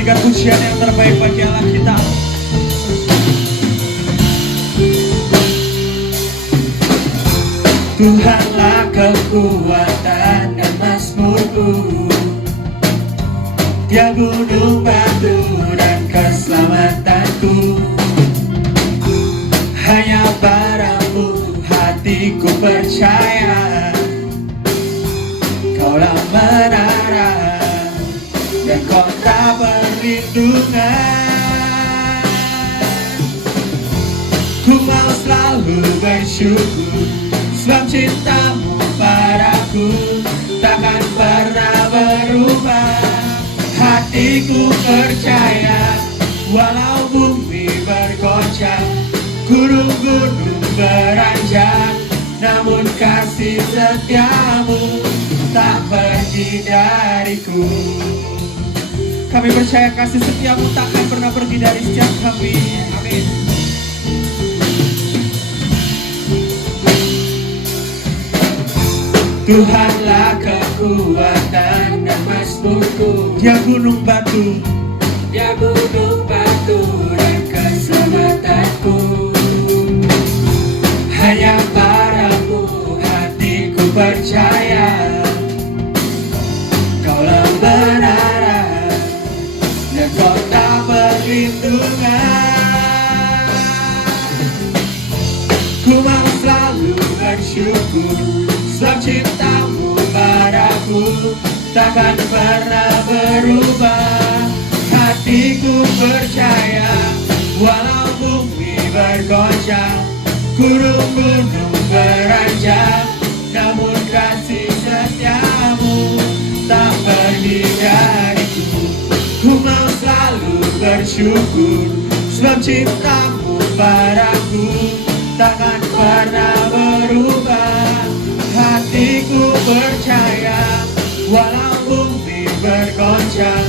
Berikan pujian yang terbaik bagi Allah kita. Tuhanlah kekuatan dan mazmurku, Dia gunung batu dan keselamatanku. Hanya padamu hatiku percaya, Kaulah menara dan kota perlindungan. Ku mau selalu bersyukur, sebab cintamu padaku takkan pernah berubah. Hatiku percaya, walau bumi bergoncang, gunung-gunung beranjak, namun kasih setiamu tak pergi dariku. Kami percaya kasih setiamu takkan pernah pergi dari setiap kami. Amin. Tuhanlah kekuatan dan mazmurku, Dia gunung batu, Dia gunung batu dan keselamatanku. Hanya padamu hatiku percaya, Kaulah menara dan kota perlindungan. Ku mau selalu bersyukur, sebab cintamu padaku takkan pernah berubah. Hatiku percaya, walau bumi bergoncang, gunung-gunung beranjak, namun kasih setiamu tak pergi dariku. Ku mau selalu bersyukur, sebab cintamu padaku takkan pernah berubah. Hatiku percaya, walau bumi bergoncang,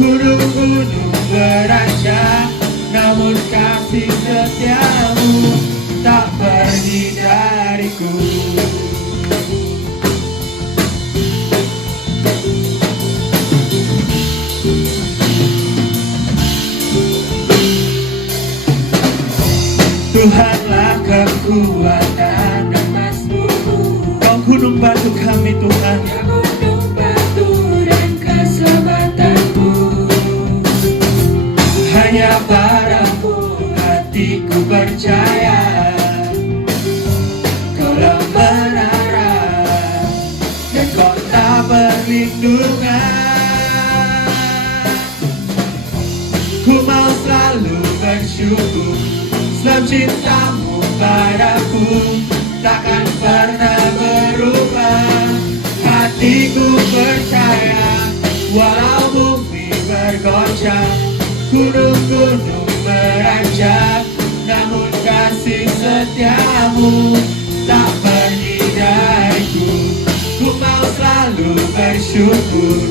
gunung-gunung beranjak, namun kasih setiamu tak pergi dariku. Tuhanlah kekuatan dan mazmurku, Kau gunung batu kami Tuhan, Dia gunung batu dan keselamatanku. Hanya padamu hatiku percaya, Kaulah menara dan kota perlindungan. Ku mau selalu bersyukur, sebab cintamu padaku takkan pernah berubah. Hatiku percaya, walau bumi bergoncang, gunung-gunung beranjak, namun kasih setiamu tak pergi dariku. Ku mau selalu bersyukur,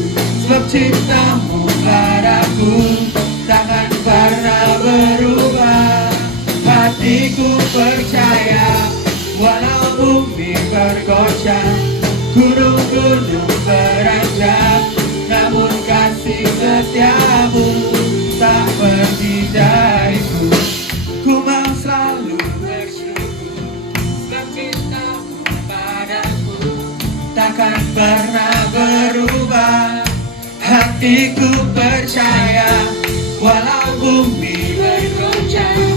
sebab cintamu padaku takkan pernah berubah. Hatiku percaya, walau bumi bergoncang, gunung-gunung beranjak, namun kasih setiamu tak pergi dariku. Ku mau selalu bersyukur, sebab cintamu padaku takkan pernah berubah. Hatiku percaya, walau bumi bergoncang,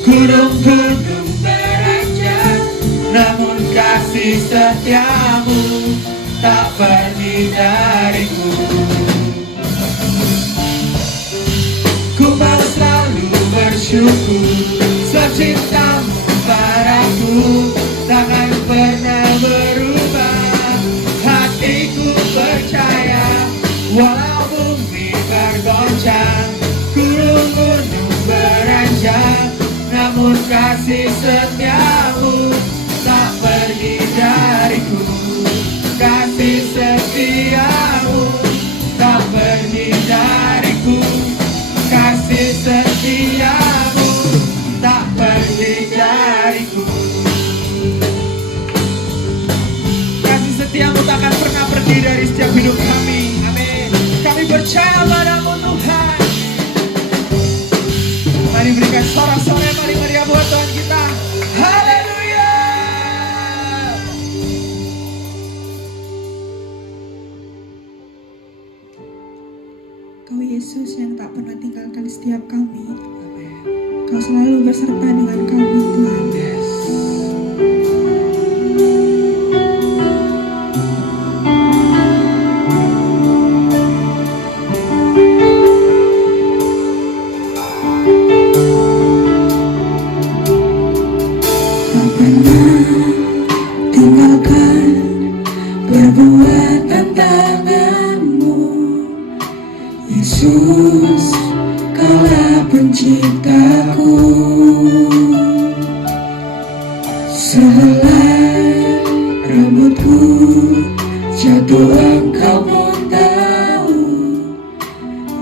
gunung-gunung beranjak, namun kasih setiamu tak pergi dariku. Ku mau selalu bersyukur, sebab cintamu padaku takkan pernah berubah. Hatiku percaya, walau bumi bergoncang, gunung-gunung beranjak, namun kasih setiamu tak pergi dariku. Kasih setiamu tak pergi dariku. Kasih setiamu tak pergi dariku. Kasih setiamu takkan pernah pergi dari setiap hidup kami. Amin. Kami percaya padamu Tuhan. Mari berikan sorak-sorai yang paling meriah buat Tuhan kita. Haleluya. Kau Yesus yang tak pernah tinggalkan setiap kami. Kau selalu beserta dengan kami, Tuhan. Yes. Tak pernah tinggalkan perbuatan tanganmu, Yesus, Kaulah penciptaku. Sehelai rambutku jatuh Engkau pun tahu,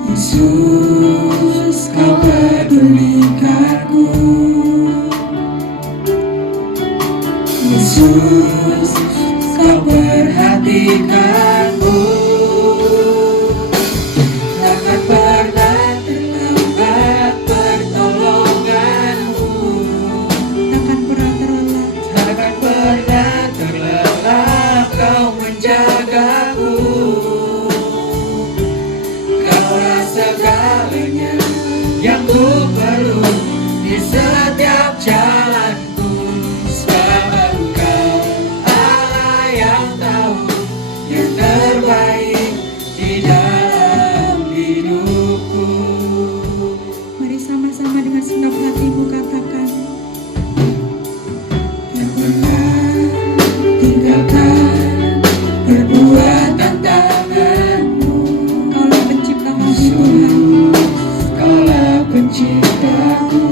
Yesus, Kau pedulikanku. Yesus, Kau perhatikanku. Takkan pernah terlambat pertolonganmu. Takkan pernah terlelap. Takkan pernah terlelap Kau menjagaku. Kaulah segalanya yang ku perlu di setiap jalanku. Sebab Engkau Allah yang tahu yang terbaik di dalam hidupku. Mari sama-sama dengan segenap hatimu katakan, tak pernah tinggalkan perbuatan tanganmu. Kaulah pencipta kami, Tuhan. Kaulah penciptaku.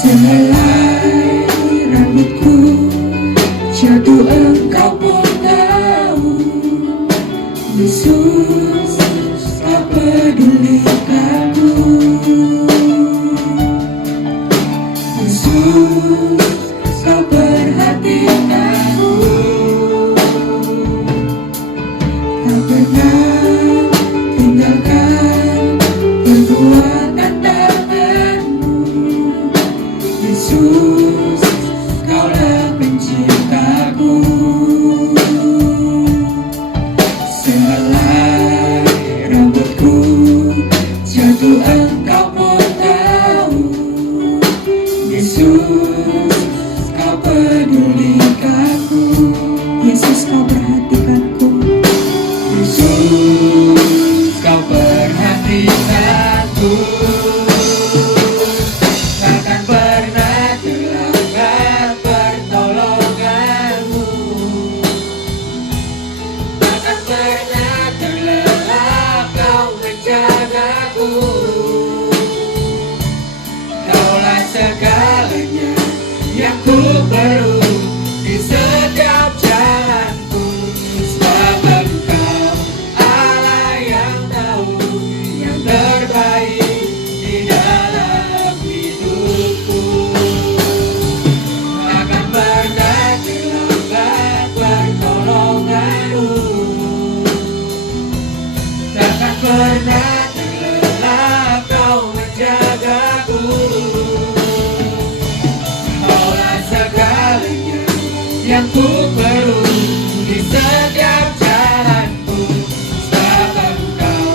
Sehelai rambutku jatuh Engkau pun tahu, Yesus, Kau pedulikanku. Yesus, Kau perhatikanku. Tak pernah tinggalkan perbuatan tanganmu, Yesus, Kaulah penciptaku. Sehelai rambutku jatuh Engkau pun tahu, Yesus, Kau pedulikanku. Yesus, Kau perhatikanku. Yesus, Kau perhatikanku. Takkan pernah terlambat pertolonganmu. Takkan pernah terlelap Kau menjagaku. Kaulah segalanya yang ku perlu di setiap jalanku. Sebab Engkau Allah yang tahu yang terbaik di dalam hidupku. Takkan pernah terlambat pertolonganmu. Takkan pernah terlelap Kau menjagaku. Kaulah segalanya yang ku perlu di setiap jalanku. Sebab Engkau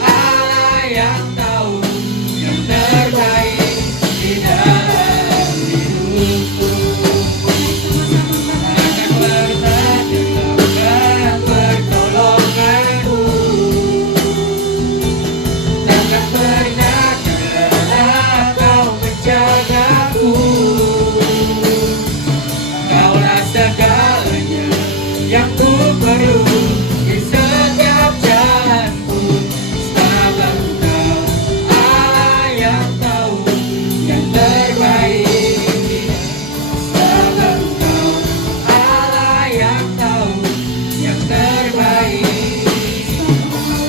Allah yang tahu yang terbaik di dalam hidupku. Takkan pernah terlambat pertolonganmu. Takkan pernah terlelap Kau menjagaku. Kaulah segalanya yang ku perlu di setiap jalanku. Sebab Engkau Allah yang tahu yang terbaik. Sebab Engkau Allah yang tahu yang terbaik.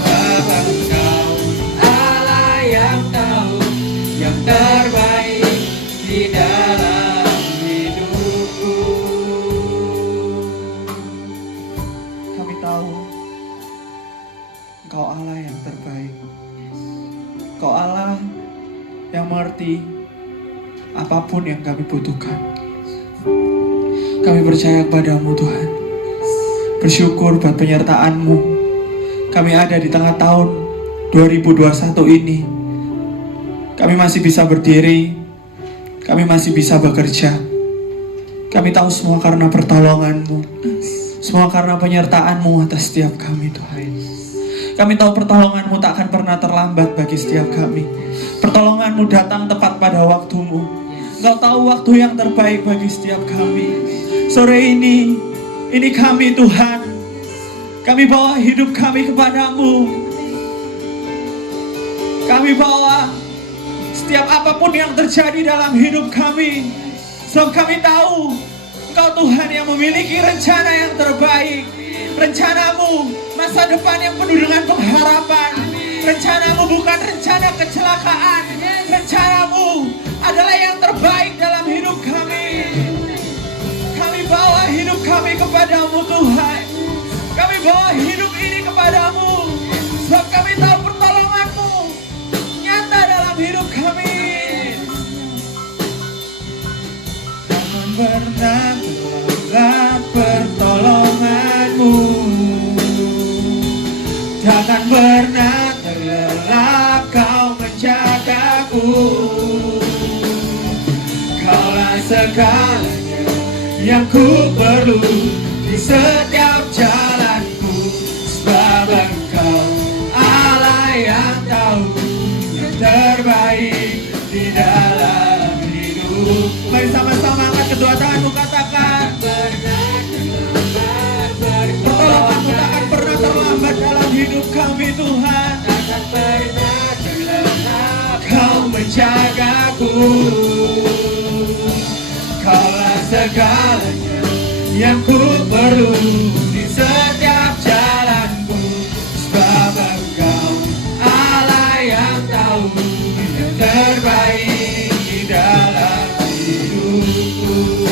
Sebab Engkau Allah yang tahu yang terbaik di dalam hidupku. Kami tahu Engkau Allah yang terbaik. Engkau Engkau Allah yang mengerti apapun yang kami butuhkan. Kami percaya kepadamu Tuhan. Bersyukur buat penyertaan-Mu. Kami ada di tengah tahun 2021 ini. Kami masih bisa berdiri. Kami masih bisa bekerja. Kami tahu semua karena pertolongan-Mu. Semua karena penyertaan-Mu atas setiap kami Tuhan. Kami tahu pertolongan-Mu tak akan pernah terlambat bagi setiap kami. Pertolongan-Mu datang tepat pada waktu-Mu. Engkau tahu waktu yang terbaik bagi setiap kami. Sore ini kami Tuhan. Kami bawa hidup kami kepadamu. Kami bawa setiap apapun yang terjadi dalam hidup kami. Sebab kami tahu Engkau Tuhan yang memiliki rencana yang terbaik. Rencanamu masa depan yang penuh dengan pengharapan. Rencanamu bukan rencana kecelakaan. Rencanamu adalah yang terbaik dalam hidup kami. Kami bawa hidup kami kepadamu Tuhan. Kami bawa hidup ini kepadamu. Sebab kami tahu pertolonganmu nyata dalam hidup kami. Jangan pernah terlambat pertolonganmu. Jangan pernah terlelap kau menjagaku. Kaulah segalanya yang ku perlu di setiap jalanku. Sebab Engkau Allah yang tahu yang terbaik di dalam hidup. Mari sama-sama angkat kedua tanganmu, katakan pertolonganmu tak akan pernah terlambat dalam hidup kami Tuhan. Takkan pernah terlelap kau menjagaku. Kaulah segalanya yang ku perlu di setiap jalanku. Sebab Engkau Allah yang tahu yang terbaik di dalam hidupku.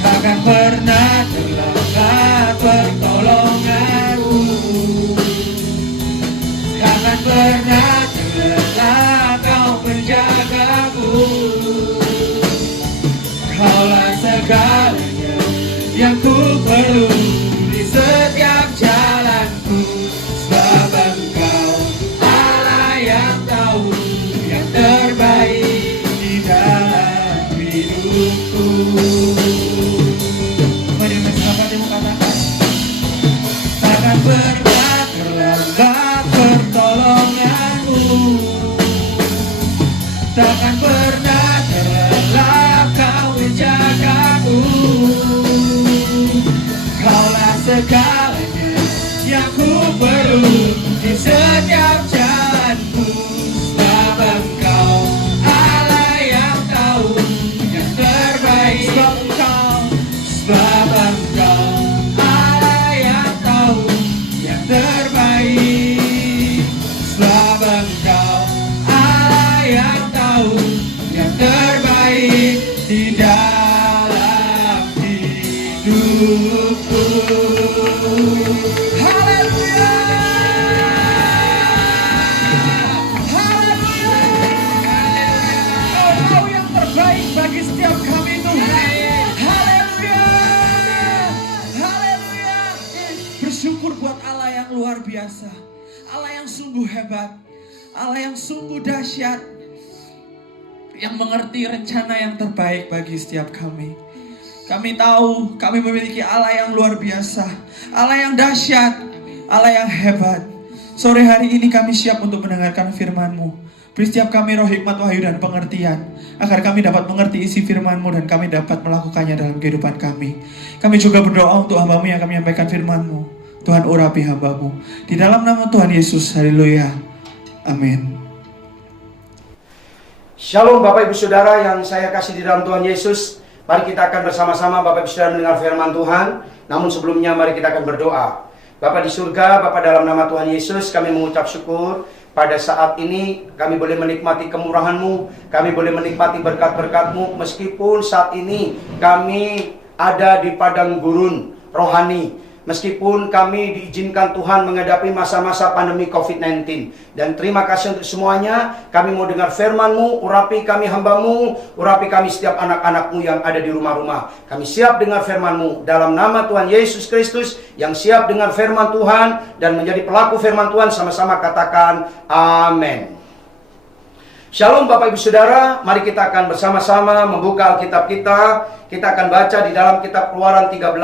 Takkan pernah terlambat pertolonganmu. Takkan pernah terlelap kau menjagaku. Kaulah segalanya yang ku perlu di setiap jalanku. Sebab Engkau Allah yang tahu yang terbaik di dalam hidupku. Mari bersama hatimu katakan, takkan pernah terlambat pertolonganmu. Takkan pernah terlelap kau menjagaku. Kaulah segalanya yang ku perlu di setiap jalanku. Sebab Engkau Allah yang tahu yang terbaik. Sebab Engkau Allah yang tahu yang terbaik. Sebab Engkau Allah yang tahu yang terbaik di dalam hidupku. Haleluya. Haleluya. Engkau yang terbaik bagi setiap kami Tuhan. Haleluya. Haleluya. Bersyukur buat Allah yang luar biasa. Allah yang sungguh hebat. Allah yang sungguh dahsyat, yang mengerti rencana yang terbaik bagi setiap kami. Kami tahu kami memiliki Allah yang luar biasa, Allah yang dahsyat, Allah yang hebat. Sore hari ini kami siap untuk mendengarkan firman-Mu. Beri setiap kami roh hikmat, wahyu, dan pengertian, agar kami dapat mengerti isi firman-Mu dan kami dapat melakukannya dalam kehidupan kami. Kami juga berdoa untuk hamba-Mu yang kami menyampaikan firman-Mu. Tuhan urapi hamba-Mu. Di dalam nama Tuhan Yesus, haleluya. Amin. Shalom Bapak Ibu Saudara yang saya kasih di dalam Tuhan Yesus. Mari kita akan bersama-sama Bapak Ibu Saudara mendengar firman Tuhan. Namun sebelumnya mari kita akan berdoa. Bapak di surga, Bapak dalam nama Tuhan Yesus, kami mengucap syukur. Pada saat ini kami boleh menikmati kemurahan-Mu, kami boleh menikmati berkat-berkat-Mu. Meskipun saat ini kami ada di padang gurun rohani, Meskipun kami diizinkan Tuhan menghadapi masa-masa pandemi COVID-19. Dan terima kasih untuk semuanya. Kami mau dengar firman-Mu, urapi kami hamba-Mu, urapi kami setiap anak-anak-Mu yang ada di rumah-rumah. Kami siap dengar firman-Mu. Dalam nama Tuhan Yesus Kristus, yang siap dengar firman Tuhan dan menjadi pelaku firman Tuhan, sama-sama katakan amin. Shalom Bapak Ibu Saudara, mari kita akan bersama-sama membuka Alkitab kita. Kita akan baca di dalam kitab Keluaran 13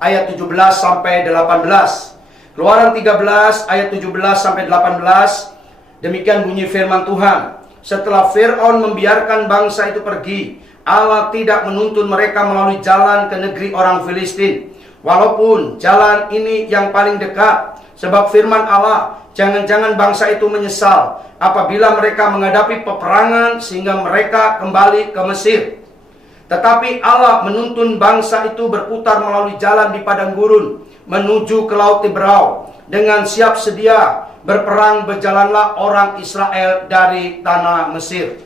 ayat 17 sampai 18. Keluaran 13 ayat 17 sampai 18. Demikian bunyi firman Tuhan. Setelah Fir'aun membiarkan bangsa itu pergi, Allah tidak menuntun mereka melalui jalan ke negeri orang Filistin. Walaupun jalan ini yang paling dekat, sebab firman Allah, jangan-jangan bangsa itu menyesal apabila mereka menghadapi peperangan sehingga mereka kembali ke Mesir. Tetapi Allah menuntun bangsa itu berputar melalui jalan di padang gurun menuju ke Laut Tiberau. Dengan siap sedia berperang berjalanlah orang Israel dari tanah Mesir.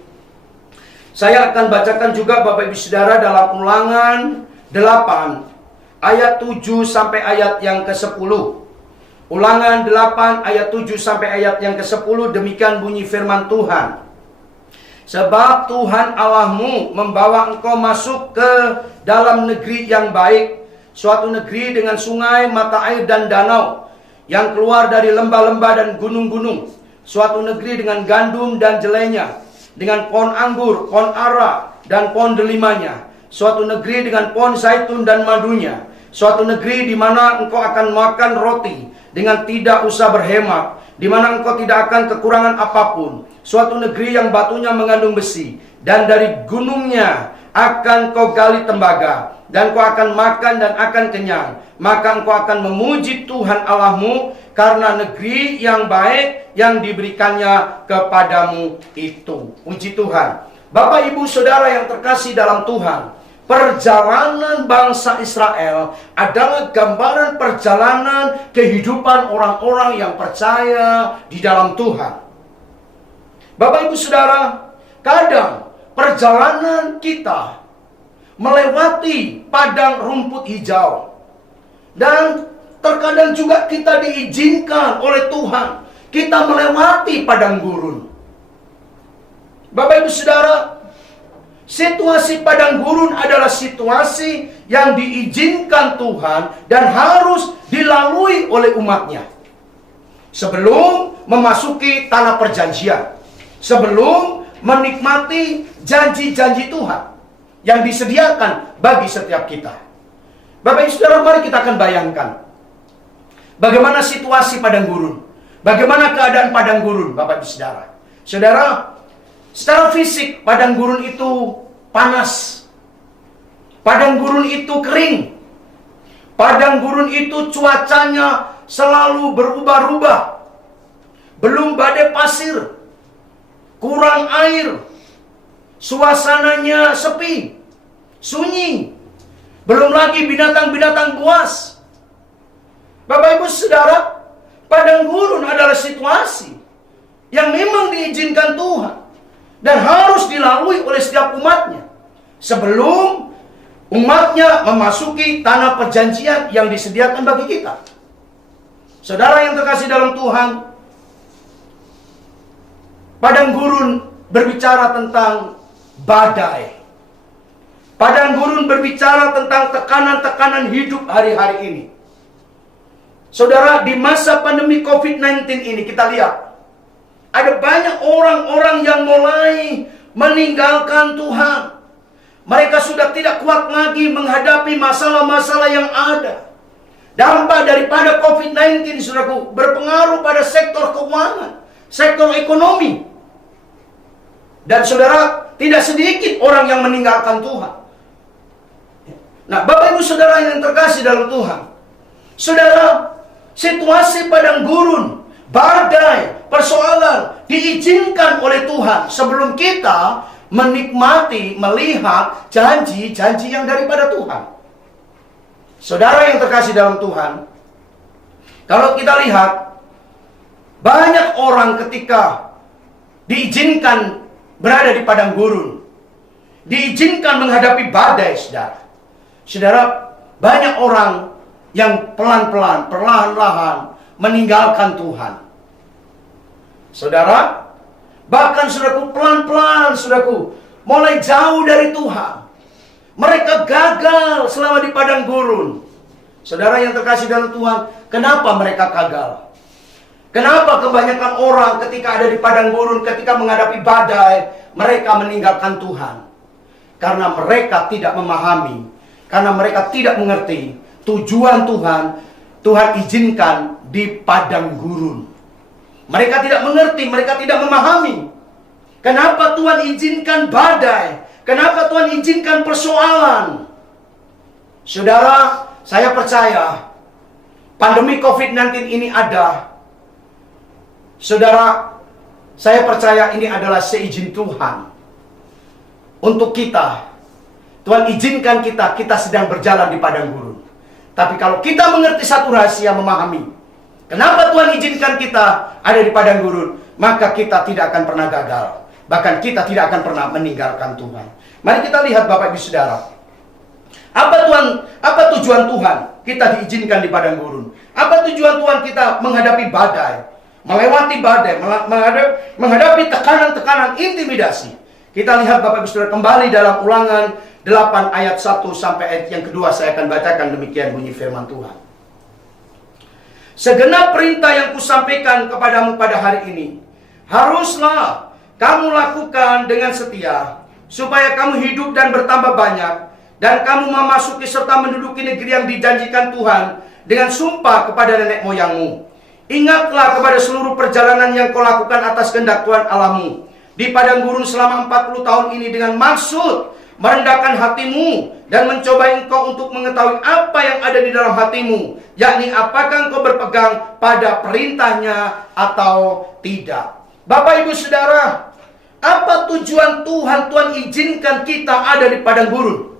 Saya akan bacakan juga Bapak Ibu Saudara dalam Ulangan 8 ayat 7 sampai ayat yang ke-10. Ulangan 8 ayat 7 sampai ayat yang ke-10, demikian bunyi firman Tuhan. Sebab Tuhan Allahmu membawa engkau masuk ke dalam negeri yang baik, suatu negeri dengan sungai, mata air dan danau, yang keluar dari lembah-lembah dan gunung-gunung, suatu negeri dengan gandum dan jelainya, dengan pohon anggur, pohon ara dan pohon delimanya, suatu negeri dengan pohon zaitun dan madunya, suatu negeri di mana engkau akan makan roti dengan tidak usah berhemat, di mana engkau tidak akan kekurangan apapun. Suatu negeri yang batunya mengandung besi, dan dari gunungnya akan kau gali tembaga, dan kau akan makan dan akan kenyang. Maka engkau akan memuji Tuhan Allahmu karena negeri yang baik yang diberikannya kepadamu itu. Puji Tuhan. Bapak Ibu Saudara yang terkasih dalam Tuhan, perjalanan bangsa Israel adalah gambaran perjalanan kehidupan orang-orang yang percaya di dalam Tuhan. Bapak Ibu Saudara, kadang perjalanan kita melewati padang rumput hijau, dan terkadang juga kita diizinkan oleh Tuhan kita melewati padang gurun. Bapak Ibu Saudara, situasi padang gurun adalah situasi yang diizinkan Tuhan dan harus dilalui oleh umatnya sebelum memasuki tanah perjanjian, sebelum menikmati janji-janji Tuhan yang disediakan bagi setiap kita. Bapak Ibu Saudara, mari kita akan bayangkan bagaimana situasi padang gurun, bagaimana keadaan padang gurun. Bapak Ibu Saudara, Saudara, secara fisik padang gurun itu panas, padang gurun itu kering, padang gurun itu cuacanya selalu berubah-ubah, belum badai pasir, kurang air, suasananya sepi, sunyi, belum lagi binatang-binatang buas. Bapak Ibu Saudara, padang gurun adalah situasi yang memang diizinkan Tuhan dan harus dilalui oleh setiap umatnya sebelum umatnya memasuki tanah perjanjian yang disediakan bagi kita. Saudara yang terkasih dalam Tuhan, padang gurun berbicara tentang badai. Padang gurun berbicara tentang tekanan-tekanan hidup hari-hari ini. Saudara, di masa pandemi COVID-19 ini kita lihat ada banyak orang-orang yang mulai meninggalkan Tuhan. Mereka sudah tidak kuat lagi menghadapi masalah-masalah yang ada. Dampak daripada COVID-19, saudaraku, berpengaruh pada sektor keuangan, sektor ekonomi. Dan saudara, tidak sedikit orang yang meninggalkan Tuhan. Nah, Bapak Ibu Saudara yang terkasih dalam Tuhan, saudara, situasi padang gurun, badai, persoalan diizinkan oleh Tuhan sebelum kita menikmati, melihat janji-janji yang daripada Tuhan. Saudara yang terkasih dalam Tuhan, kalau kita lihat, banyak orang ketika diizinkan berada di padang gurun, diizinkan menghadapi badai, saudara. Saudara, banyak orang yang pelan-pelan, perlahan-lahan meninggalkan Tuhan. Saudara, bahkan saudaraku pelan-pelan saudaraku mulai jauh dari Tuhan. Mereka gagal selama di padang gurun. Saudara yang terkasih dalam Tuhan, kenapa mereka gagal? Kenapa kebanyakan orang ketika ada di padang gurun, ketika menghadapi badai, mereka meninggalkan Tuhan? Karena mereka tidak memahami, karena mereka tidak mengerti tujuan Tuhan. Tuhan izinkan di padang gurun. Mereka tidak mengerti, mereka tidak memahami. Kenapa Tuhan izinkan badai? Kenapa Tuhan izinkan persoalan? Saudara, saya percaya pandemi COVID-19 ini ada. Saudara, saya percaya ini adalah seizin Tuhan untuk kita. Tuhan izinkan kita sedang berjalan di padang gurun. Tapi kalau kita mengerti satu rahasia, memahami kenapa Tuhan izinkan kita ada di padang gurun, maka kita tidak akan pernah gagal. Bahkan kita tidak akan pernah meninggalkan Tuhan. Mari kita lihat Bapak Ibu Saudara. Apa tujuan Tuhan kita diizinkan di padang gurun? Apa tujuan Tuhan kita menghadapi badai? Melewati badai, menghadapi tekanan-tekanan intimidasi. Kita lihat Bapak Ibu Saudara kembali dalam Ulangan 8 ayat 1 sampai ayat yang kedua. Saya akan bacakan demikian bunyi firman Tuhan. Segenap perintah yang kusampaikan kepadamu pada hari ini, haruslah kamu lakukan dengan setia, supaya kamu hidup dan bertambah banyak, dan kamu memasuki serta menduduki negeri yang dijanjikan Tuhan dengan sumpah kepada nenek moyangmu. Ingatlah kepada seluruh perjalanan yang kau lakukan atas kehendak Tuhan Allahmu di padang gurun selama 40 tahun ini, dengan maksud merendahkan hatimu dan mencoba engkau untuk mengetahui apa yang ada di dalam hatimu, yakni apakah engkau berpegang pada perintahnya atau tidak. Bapak Ibu Saudara, apa tujuan Tuhan? Tuhan izinkan kita ada di padang gurun.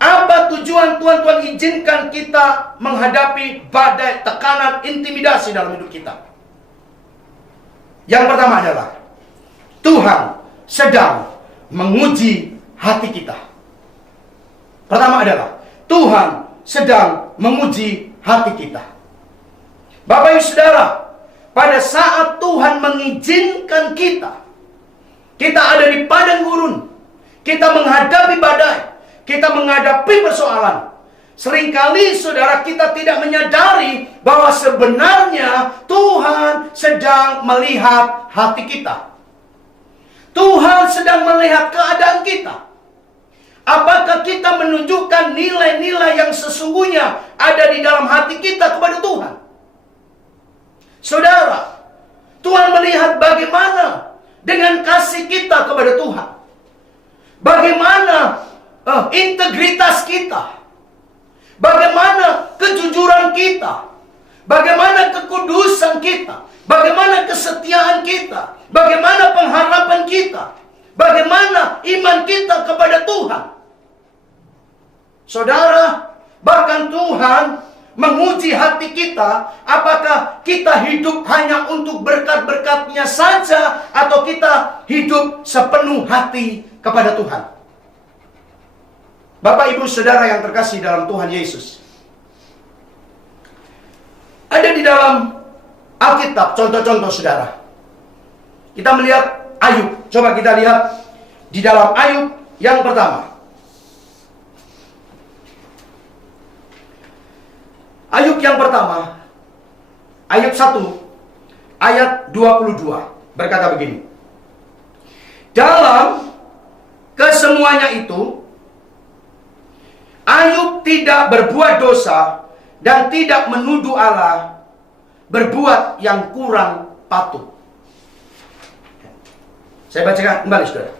Apa tujuan Tuhan? Tuhan izinkan kita menghadapi badai, tekanan, intimidasi dalam hidup kita. Yang pertama adalah Tuhan sedang menguji hati kita. Pertama adalah Tuhan sedang menguji hati kita. Bapak Ibu Saudara, pada saat Tuhan mengizinkan kita ada di padang gurun, kita menghadapi badai, kita menghadapi persoalan. Seringkali saudara kita tidak menyadari bahwa sebenarnya Tuhan sedang melihat hati kita. Tuhan sedang melihat keadaan kita. Apakah kita menunjukkan nilai-nilai yang sesungguhnya ada di dalam hati kita kepada Tuhan? Saudara, Tuhan melihat bagaimana dengan kasih kita kepada Tuhan. Bagaimana integritas kita. Bagaimana kejujuran kita. Bagaimana kekudusan kita. Bagaimana kesetiaan kita. Bagaimana pengharapan kita. Bagaimana iman kita kepada Tuhan. Saudara, bahkan Tuhan menguji hati kita, apakah kita hidup hanya untuk berkat-berkat-Nya saja, atau kita hidup sepenuh hati kepada Tuhan. Bapak Ibu Saudara yang terkasih dalam Tuhan Yesus, ada di dalam Alkitab contoh-contoh saudara. Kita melihat Ayub. Coba kita lihat di dalam Ayub yang pertama. Ayub yang pertama, Ayub 1 ayat 22 berkata begini. Dalam kesemuanya itu, Ayub tidak berbuat dosa dan tidak menuduh Allah berbuat yang kurang patut. Saya bacakan kembali saudara.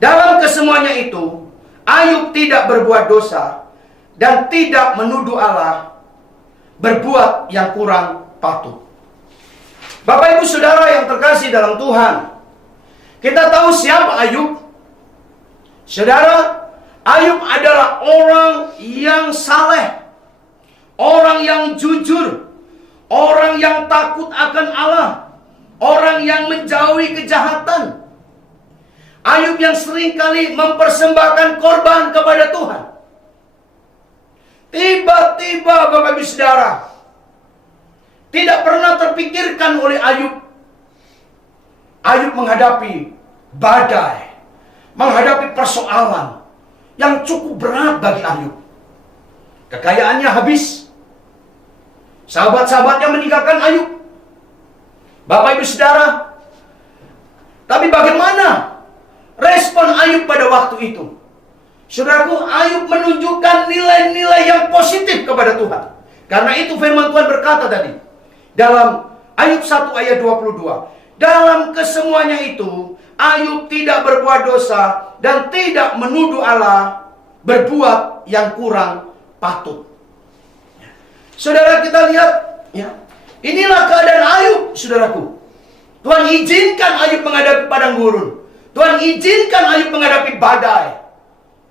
Dalam kesemuanya itu, Ayub tidak berbuat dosa dan tidak menuduh Allah berbuat yang kurang patut. Bapak Ibu Saudara yang terkasih dalam Tuhan, kita tahu siapa Ayub. Saudara, Ayub adalah orang yang saleh, orang yang jujur, orang yang takut akan Allah, orang yang menjauhi kejahatan. Ayub yang seringkali mempersembahkan korban kepada Tuhan. Tiba-tiba Bapak Ibu Saudara, tidak pernah terpikirkan oleh Ayub. Ayub menghadapi badai, menghadapi persoalan yang cukup berat bagi Ayub. Kekayaannya habis. Sahabat-sahabatnya meninggalkan Ayub. Bapak Ibu Saudara, tapi bagaimana respon Ayub pada waktu itu? Saudaraku, Ayub menunjukkan nilai-nilai yang positif kepada Tuhan. Karena itu firman Tuhan berkata tadi, dalam Ayub 1 ayat 22, dalam kesemuanya itu, Ayub tidak berbuat dosa dan tidak menuduh Allah berbuat yang kurang patut. Saudara, kita lihat, ya, inilah keadaan Ayub, saudaraku. Tuhan izinkan Ayub menghadapi padang gurun. Tuhan izinkan Ayub menghadapi badai.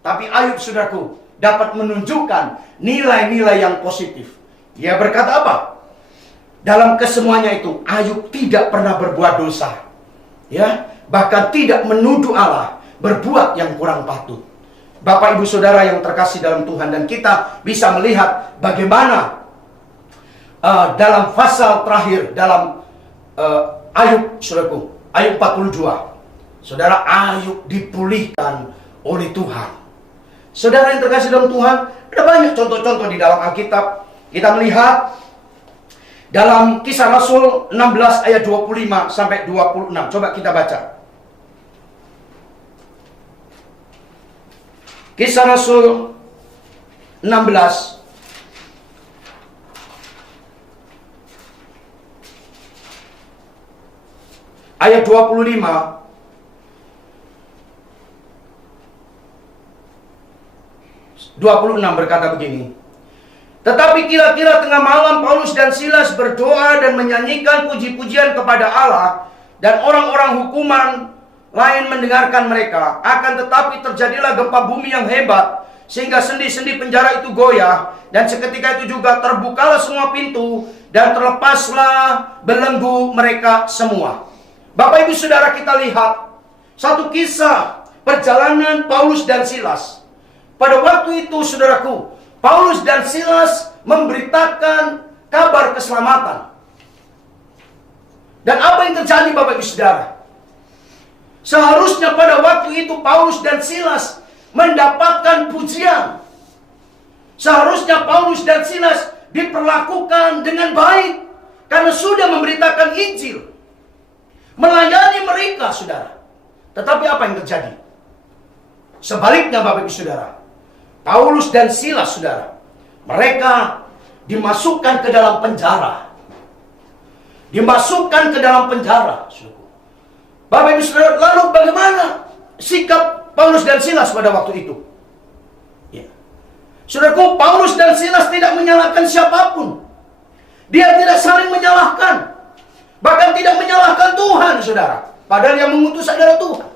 Tapi Ayub, saudaraku, dapat menunjukkan nilai-nilai yang positif. Dia berkata apa? Dalam kesemuanya itu, Ayub tidak pernah berbuat dosa. Ya, bahkan tidak menuduh Allah berbuat yang kurang patut. Bapak Ibu Saudara yang terkasih dalam Tuhan, dan kita bisa melihat bagaimana dalam pasal terakhir dalam Ayub, saudaraku, Ayub 42. Saudara, Ayub dipulihkan oleh Tuhan. Saudara yang terkasih dalam Tuhan, ada banyak contoh-contoh di dalam Alkitab. Kita melihat dalam Kisah Rasul 16 ayat 25 sampai 26. Coba kita baca. Kisah Rasul 16 ayat 25 26 berkata begini. Tetapi kira-kira tengah malam Paulus dan Silas berdoa dan menyanyikan puji-pujian kepada Allah, dan orang-orang hukuman lain mendengarkan mereka. Akan tetapi terjadilah gempa bumi yang hebat, sehingga sendi-sendi penjara itu goyah, dan seketika itu juga terbukalah semua pintu, dan terlepaslah belenggu mereka semua. Bapak Ibu Saudara, kita lihat satu kisah perjalanan Paulus dan Silas. Pada waktu itu, saudaraku, Paulus dan Silas memberitakan kabar keselamatan. Dan apa yang terjadi, Bapak Ibu Saudara? Seharusnya pada waktu itu Paulus dan Silas mendapatkan pujian. Seharusnya Paulus dan Silas diperlakukan dengan baik karena sudah memberitakan Injil, melayani mereka, saudara. Tetapi apa yang terjadi? Sebaliknya, Bapak Ibu Saudara, Paulus dan Silas, saudara, mereka dimasukkan ke dalam penjara. Dimasukkan ke dalam penjara. Bapak Ibu Saudara, lalu bagaimana sikap Paulus dan Silas pada waktu itu? Ya. Saudaraku, Paulus dan Silas tidak menyalahkan siapapun. Dia tidak saling menyalahkan. Bahkan tidak menyalahkan Tuhan, saudara. Padahal yang mengutus adalah Tuhan.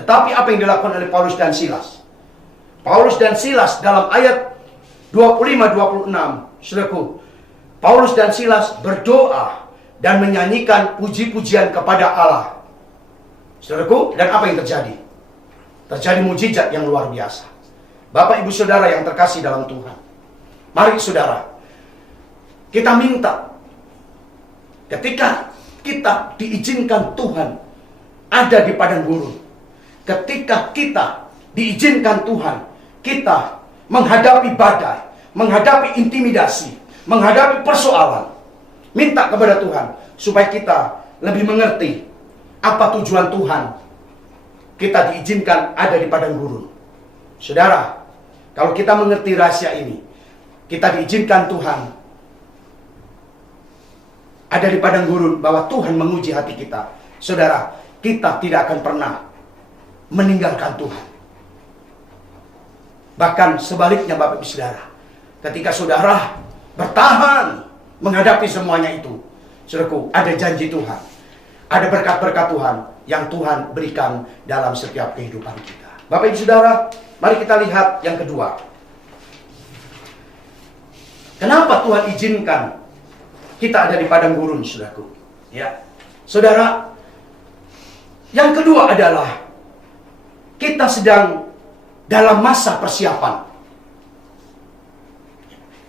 Tetapi apa yang dilakukan oleh Paulus dan Silas? Paulus dan Silas dalam ayat 25-26, saudaraku, Paulus dan Silas berdoa dan menyanyikan puji-pujian kepada Allah. Saudaraku, dan apa yang terjadi? Terjadi mujizat yang luar biasa. Bapak Ibu Saudara yang terkasih dalam Tuhan, mari saudara, kita minta ketika kita diizinkan Tuhan ada di padang gurun, ketika kita diizinkan Tuhan kita menghadapi badai, menghadapi intimidasi, menghadapi persoalan, minta kepada Tuhan supaya kita lebih mengerti apa tujuan Tuhan kita diizinkan ada di padang gurun. Saudara, kalau kita mengerti rahasia ini, kita diizinkan Tuhan ada di padang gurun, bahwa Tuhan menguji hati kita. Saudara, kita tidak akan pernah meninggalkan Tuhan. Bahkan sebaliknya, Bapak Ibu Saudara, ketika saudara bertahan menghadapi semuanya itu, saudaraku, ada janji Tuhan, ada berkat-berkat Tuhan yang Tuhan berikan dalam setiap kehidupan kita. Bapak Ibu Saudara, mari kita lihat yang kedua. Kenapa Tuhan izinkan kita ada di padang gurun, saudaraku? Ya, saudara, yang kedua adalah kita sedang dalam masa persiapan.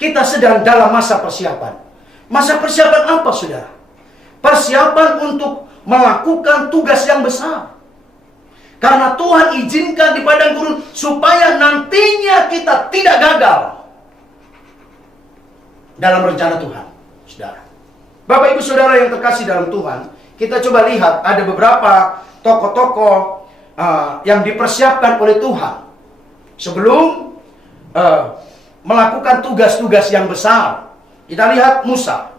kita sedang dalam masa persiapan. Masa persiapan apa, saudara? Persiapan untuk melakukan tugas yang besar. Karena Tuhan izinkan di padang gurun supaya nantinya kita tidak gagal dalam rencana Tuhan, saudara. Bapak ibu saudara yang terkasih dalam Tuhan, kita coba lihat ada beberapa tokoh-tokoh yang dipersiapkan oleh Tuhan sebelum melakukan tugas-tugas yang besar. Kita lihat Musa.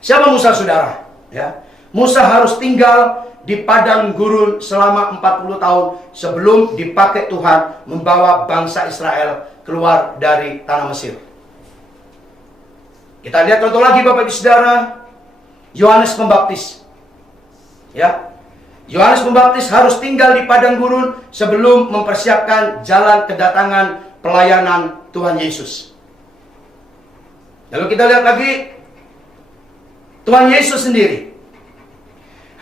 Siapa Musa, saudara? Ya, Musa harus tinggal di padang gurun selama 40 tahun sebelum dipakai Tuhan membawa bangsa Israel keluar dari tanah Mesir. Kita lihat contoh lagi Bapak Ibu Saudara, Yohanes Pembaptis. Ya, Yohanes Pembaptis harus tinggal di padang gurun sebelum mempersiapkan jalan kedatangan pelayanan Tuhan Yesus. Lalu kita lihat lagi Tuhan Yesus sendiri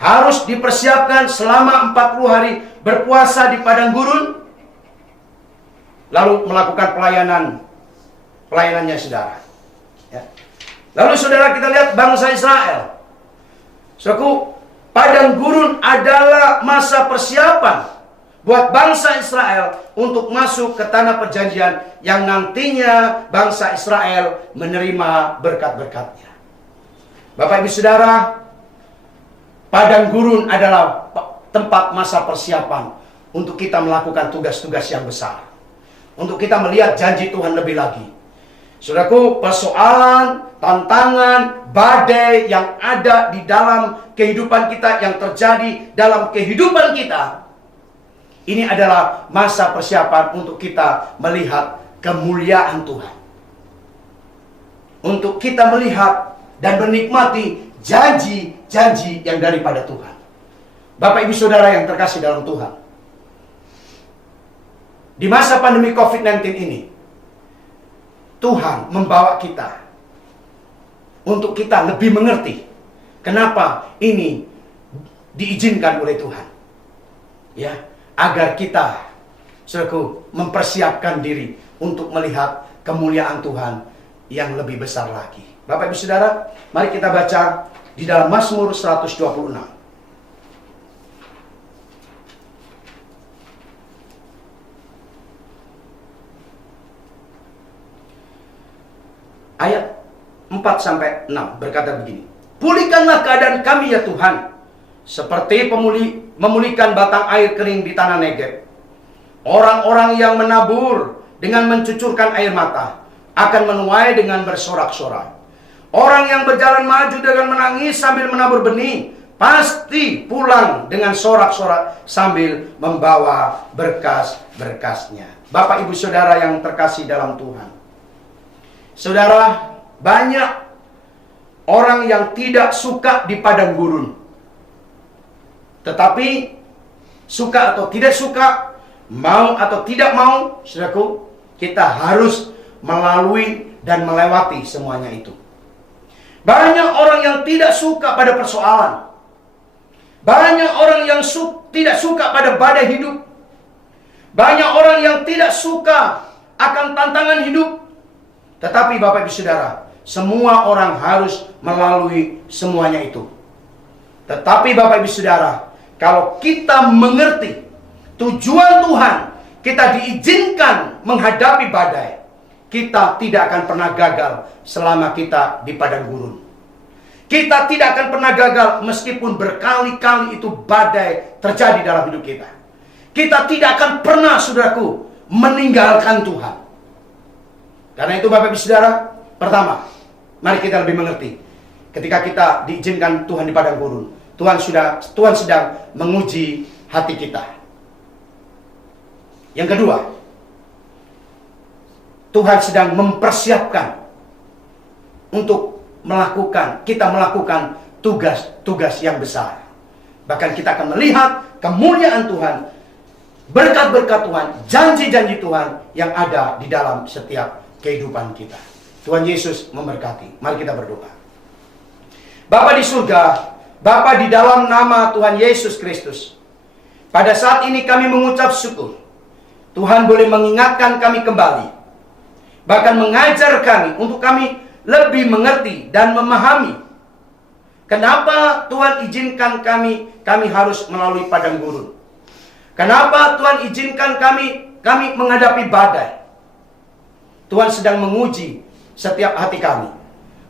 harus dipersiapkan selama 40 hari berpuasa di padang gurun, lalu melakukan pelayanannya, saudara. Ya. Lalu saudara, kita lihat bangsa Israel. Saudaraku, padang gurun adalah masa persiapan buat bangsa Israel untuk masuk ke tanah perjanjian yang nantinya bangsa Israel menerima berkat-berkatnya. Bapak Ibu Saudara, padang gurun adalah tempat masa persiapan untuk kita melakukan tugas-tugas yang besar. Untuk kita melihat janji Tuhan lebih lagi. Saudaraku, persoalan, tantangan, badai yang ada di dalam kehidupan kita, yang terjadi dalam kehidupan kita, ini adalah masa persiapan untuk kita melihat kemuliaan Tuhan. Untuk kita melihat dan menikmati janji-janji yang daripada Tuhan. Bapak Ibu Saudara yang terkasih dalam Tuhan, di masa pandemi COVID-19 ini, Tuhan membawa kita untuk kita lebih mengerti kenapa ini diizinkan oleh Tuhan. Ya, agar kita, saudaraku, mempersiapkan diri untuk melihat kemuliaan Tuhan yang lebih besar lagi. Bapak Ibu Saudara, mari kita baca di dalam Mazmur 126. Ayat 4-6 berkata begini. Pulihkanlah keadaan kami ya Tuhan, seperti memulihkan batang air kering di tanah Negeb. Orang-orang yang menabur dengan mencucurkan air mata akan menuai dengan bersorak-sorak. Orang yang berjalan maju dengan menangis sambil menabur benih pasti pulang dengan sorak-sorak sambil membawa berkas-berkasnya. Bapak Ibu Saudara yang terkasih dalam Tuhan, saudara, banyak orang yang tidak suka di padang gurun. Tetapi suka atau tidak suka, mau atau tidak mau, saudaraku, kita harus melalui dan melewati semuanya itu. Banyak orang yang tidak suka pada persoalan. Banyak orang yang tidak suka pada badai hidup. Banyak orang yang tidak suka akan tantangan hidup. Tetapi Bapak Ibu Saudara, semua orang harus melalui semuanya itu. Tetapi Bapak Ibu Saudara, kalau kita mengerti tujuan Tuhan, kita diizinkan menghadapi badai, kita tidak akan pernah gagal selama kita di padang gurun. Kita tidak akan pernah gagal meskipun berkali-kali itu badai terjadi dalam hidup kita. Kita tidak akan pernah, saudaraku, meninggalkan Tuhan. Karena itu Bapak Ibu Saudara, pertama, mari kita lebih mengerti. Ketika kita diizinkan Tuhan di padang gurun, Tuhan sedang menguji hati kita. Yang kedua, Tuhan sedang mempersiapkan untuk kita melakukan tugas-tugas yang besar. Bahkan kita akan melihat kemuliaan Tuhan, berkat-berkat Tuhan, janji-janji Tuhan yang ada di dalam setiap kehidupan kita. Tuhan Yesus memberkati. Mari kita berdoa. Bapa di surga, Bapa di dalam nama Tuhan Yesus Kristus, pada saat ini kami mengucap syukur Tuhan boleh mengingatkan kami kembali Bahkan mengajar kami untuk kami lebih mengerti dan memahami kenapa Tuhan izinkan kami harus melalui padang gurun. Kenapa Tuhan izinkan kami menghadapi badai. Tuhan sedang menguji setiap hati kami.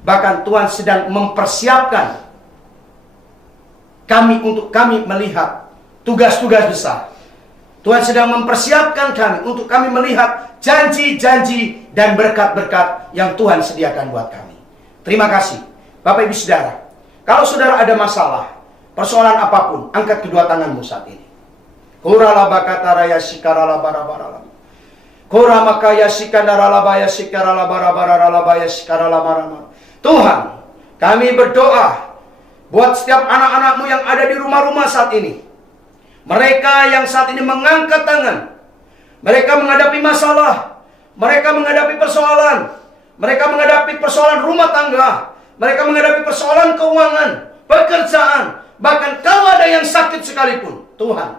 Bahkan Tuhan sedang mempersiapkan kami untuk kami melihat tugas-tugas besar. Tuhan sedang mempersiapkan kami untuk kami melihat janji-janji dan berkat-berkat yang Tuhan sediakan buat kami. Terima kasih, Bapak Ibu Saudara. Kalau saudara ada masalah, persoalan apapun, angkat kedua tanganmu saat ini. Kuralabakataraya sikaralabarabaralam. Kuramakaya sikandaralabaya sikaralabarabaralalabaya sikaralabarama. Tuhan, kami berdoa buat setiap anak-anak-Mu yang ada di rumah-rumah saat ini. Mereka yang saat ini mengangkat tangan. Mereka menghadapi masalah. Mereka menghadapi persoalan. Mereka menghadapi persoalan rumah tangga. Mereka menghadapi persoalan keuangan, pekerjaan. Bahkan kalau ada yang sakit sekalipun. Tuhan,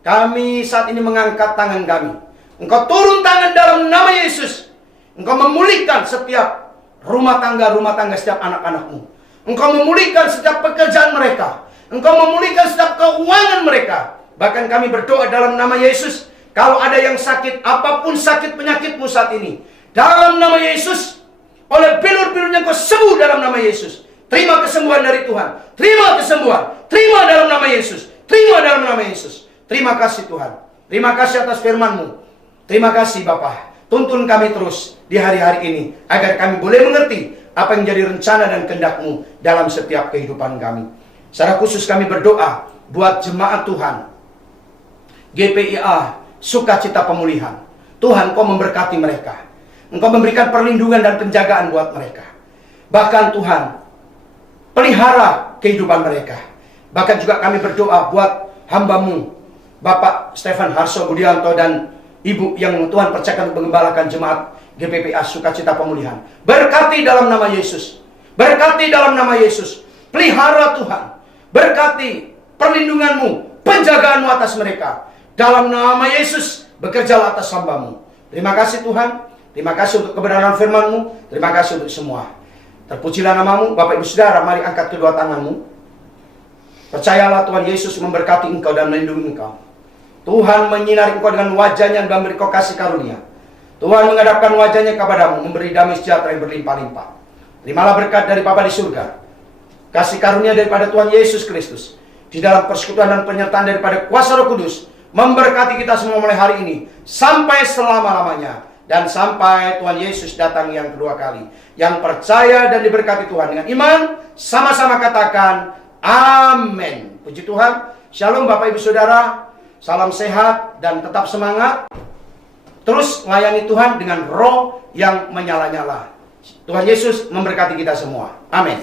kami saat ini mengangkat tangan kami. Engkau turun tangan dalam nama Yesus. Engkau memulihkan setiap rumah tangga setiap anak-anak-Mu. Engkau memulihkan setiap pekerjaan mereka. Engkau memulihkan setiap keuangan mereka. Bahkan kami berdoa dalam nama Yesus. Kalau ada yang sakit, apapun sakit penyakitmu saat ini, dalam nama Yesus, oleh bilur-bilurnya Engkau sembuh dalam nama Yesus. Terima kesembuhan dari Tuhan. Terima kesembuhan. Terima dalam nama Yesus. Terima dalam nama Yesus. Terima kasih Tuhan. Terima kasih atas firman-Mu. Terima kasih Bapa. Tuntun kami terus di hari-hari ini, agar kami boleh mengerti apa yang jadi rencana dan kehendak-Mu dalam setiap kehidupan kami. Secara khusus kami berdoa buat jemaat Tuhan GPIA Sukacita Pemulihan. Tuhan, Kau memberkati mereka. Engkau memberikan perlindungan dan penjagaan buat mereka. Bahkan Tuhan, pelihara kehidupan mereka. Bahkan juga kami berdoa buat hamba-Mu Bapak Stefan Harso Budianto dan Ibu yang Tuhan percayakan mengembalakan jemaat GPPA Sukacita Pemulihan. Berkati dalam nama Yesus. Berkati dalam nama Yesus. Pelihara Tuhan. Berkati perlindungan-Mu, penjagaan-Mu atas mereka. Dalam nama Yesus, bekerjalah atas hamba-Mu. Terima kasih Tuhan. Terima kasih untuk kebenaran firman-Mu. Terima kasih untuk semua. Terpujilah nama-Mu. Bapak Ibu Saudara, mari angkat kedua tangan-Mu. Percayalah Tuhan Yesus memberkati engkau dan melindungi engkau. Tuhan menyinari engkau dengan wajah-Nya dan memberi kau kasih karunia. Tuhan menghadapkan wajah-Nya kepadamu, memberi damai sejahtera yang berlimpah-limpah. Terimalah berkat dari Bapa di surga. Kasih karunia daripada Tuhan Yesus Kristus. Di dalam persekutuan dan penyertaan daripada kuasa Roh Kudus. Memberkati kita semua mulai hari ini. Sampai selama-lamanya. Dan sampai Tuhan Yesus datang yang kedua kali. Yang percaya dan diberkati Tuhan dengan iman. Sama-sama katakan amin. Puji Tuhan. Shalom Bapak Ibu Saudara. Salam sehat dan tetap semangat. Terus melayani Tuhan dengan roh yang menyala-nyala. Tuhan Yesus memberkati kita semua. Amin.